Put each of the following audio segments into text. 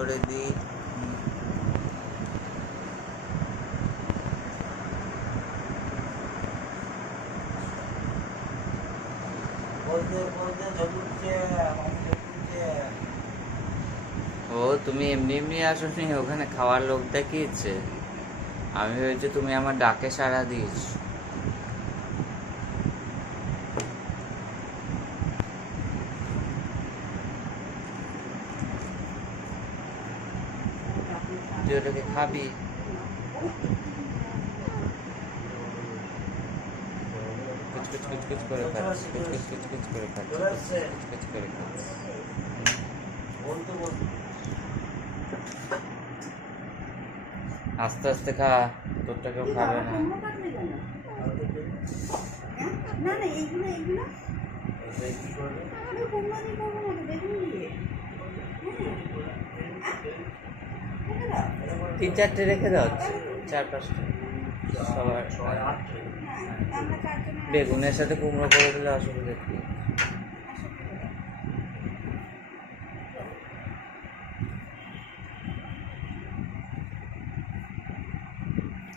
করে দিই। ও তুমি এমনি এমনি আসোনি, ওখানে খাওয়ার লোক দেখিয়েছে। আমি ভেবেছি তুমি আমার ডাকে সাড়া দিস। তুই ওটাকে খাবি? কুচ কুচ কুচ কুচ করে খাচ্ছি, কুচ কুচ কুচ কুচ করে খাচ্ছি, কুচ কুচ করে খাচ্ছি। আস্তে আস্তে খা, তোরটা কেউ খাবে না। না না এইগুলো এইগুলো তিন চারটে রেখে দাও, চার পাঁচটা সবার। বেগুনের সাথে কুমড়ো করে দিলে অসুবিধা কি?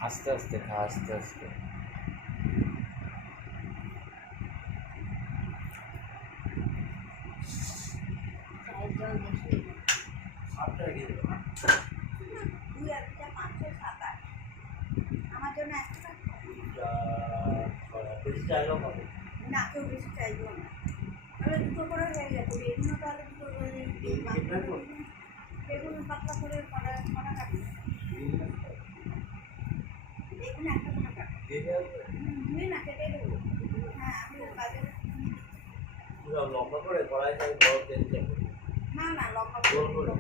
আস্তে আস্তে খা, আস্তে আস্তে। আমার জন্য একটা না কেউ বেশি চাইবো না, তাহলে দুটো করে হয়ে গেছে। বেগুনও তাহলে দুটো করে বেগুন পাতলা করে কড়া কাটি, বেগুন একটা করে কাটি ধুয়ে না কেটে দেবো। হ্যাঁ আমি বাজারে লম্বা করে কড়াই বড় তেল দেবো। না না লম্বা করে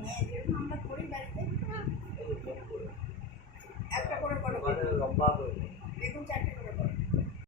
হ্যাঁ যেরকম আমরা করি বাড়িতে একটা করে লম্বা করে